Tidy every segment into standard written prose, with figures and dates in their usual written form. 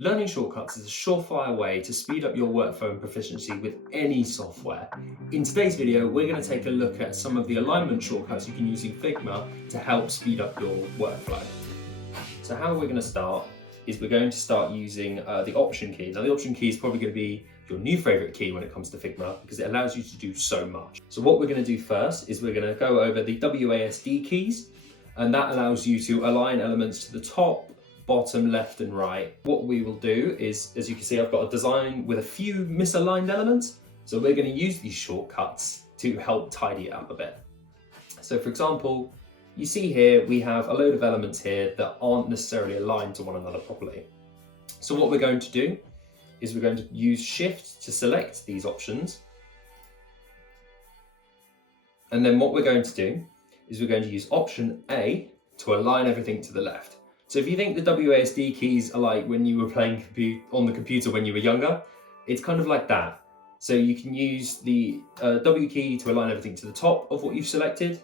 Learning shortcuts is a surefire way to speed up your workflow and proficiency with any software. In today's video, we're going to take a look at some of the alignment shortcuts you can use in Figma to help speed up your workflow. So how we're going to start is we're going to start using the option key. Now the option key is probably going to be your new favorite key when it comes to Figma because it allows you to do so much. So what we're going to do first is we're going to go over the WASD keys, and that allows you to align elements to the top, bottom, left and right. What we will do is, as you can see, I've got a design with a few misaligned elements. So we're going to use these shortcuts to help tidy it up a bit. So for example, you see here, we have a load of elements here that aren't necessarily aligned to one another properly. So what we're going to do is we're going to use Shift to select these options. And then what we're going to do is we're going to use Option A to align everything to the left. So if you think the WASD keys are like when you were playing on the computer when you were younger, it's kind of like that. So you can use the W key to align everything to the top of what you've selected.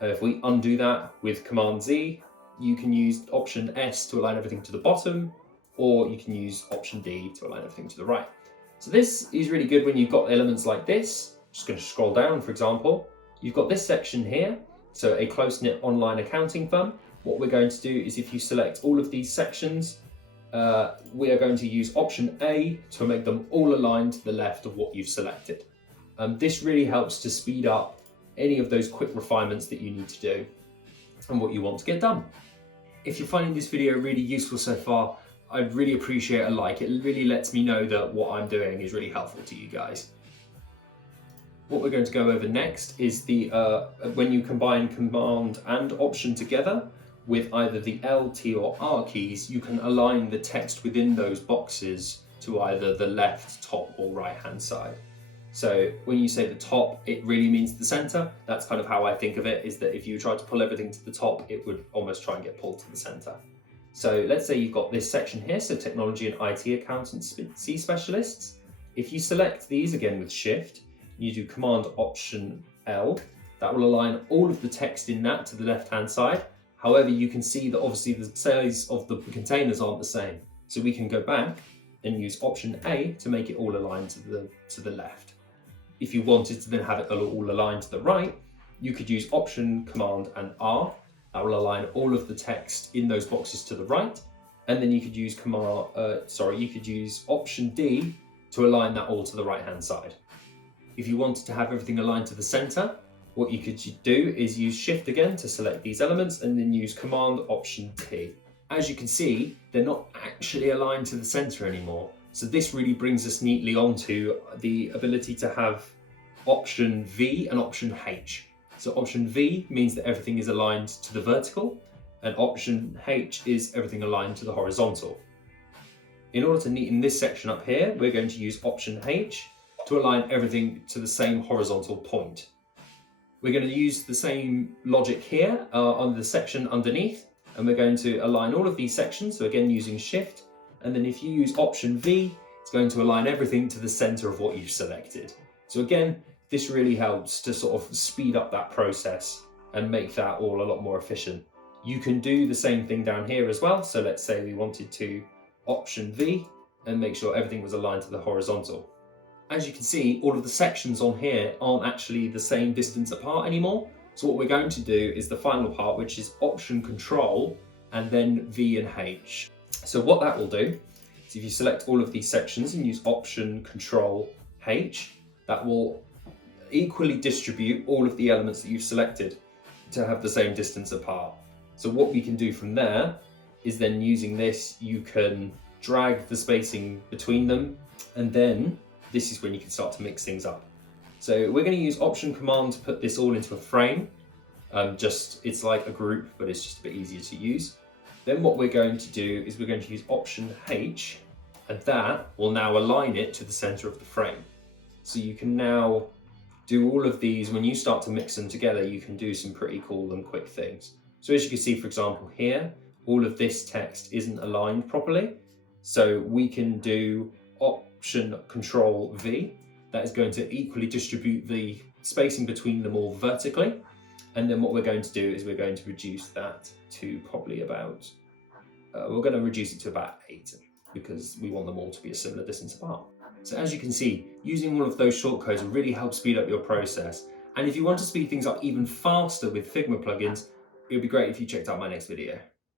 If we undo that with Command Z, you can use Option S to align everything to the bottom, or you can use Option D to align everything to the right. So this is really good when you've got elements like this. I'm just going to scroll down, for example. You've got this section here, so a close-knit online accounting firm. What we're going to do is if you select all of these sections, we are going to use Option A to make them all aligned to the left of what you've selected. This really helps to speed up any of those quick refinements that you need to do and what you want to get done. If you're finding this video really useful so far, I'd really appreciate a like. It really lets me know that what I'm doing is really helpful to you guys. What we're going to go over next is the when you combine Command and Option together with either the L, T or R keys, you can align the text within those boxes to either the left, top or right hand side. So when you say the top, it really means the center. That's kind of how I think of it, is that if you try to pull everything to the top, it would almost try and get pulled to the center. So let's say you've got this section here, so technology and IT accountancy specialists. If you select these again with Shift, you do Command Option L, that will align all of the text in that to the left-hand side. However, you can see that obviously the size of the containers aren't the same. So we can go back and use Option A to make it all aligned to the left. If you wanted to then have it all aligned to the right, you could use Option, Command and R. That will align all of the text in those boxes to the right. And then you could use Option D to align that all to the right-hand side. If you wanted to have everything aligned to the center, what you could do is use Shift again to select these elements and then use Command Option T. As you can see, they're not actually aligned to the center anymore. So this really brings us neatly onto the ability to have Option V and Option H. So Option V means that everything is aligned to the vertical, and Option H is everything aligned to the horizontal. In order to neaten this section up here, we're going to use Option H to align everything to the same horizontal point. We're going to use the same logic here on the section underneath, and we're going to align all of these sections. So again, using Shift, and then if you use Option V, it's going to align everything to the center of what you've selected. So again, this really helps to sort of speed up that process and make that all a lot more efficient. You can do the same thing down here as well. So let's say we wanted to Option V and make sure everything was aligned to the horizontal. As you can see, all of the sections on here aren't actually the same distance apart anymore. So what we're going to do is the final part, which is Option Control and then V and H. So what that will do is if you select all of these sections and use Option Control H, that will equally distribute all of the elements that you've selected to have the same distance apart. So what we can do from there is then using this, you can drag the spacing between them, and then this is when you can start to mix things up. So we're going to use Option Command to put this all into a frame. It's like a group, but it's just a bit easier to use. Then what we're going to do is we're going to use Option H, and that will now align it to the center of the frame. So you can now do all of these. When you start to mix them together, you can do some pretty cool and quick things. So as you can see, for example, here, all of this text isn't aligned properly. So we can do Option Control V. That is going to equally distribute the spacing between them all vertically. And then what we're going to do is we're going to reduce that to probably about, we're going to reduce it to about 8. because we want them all to be a similar distance apart. So as you can see, using all of those shortcodes will really help speed up your process. And if you want to speed things up even faster with Figma plugins, it would be great if you checked out my next video.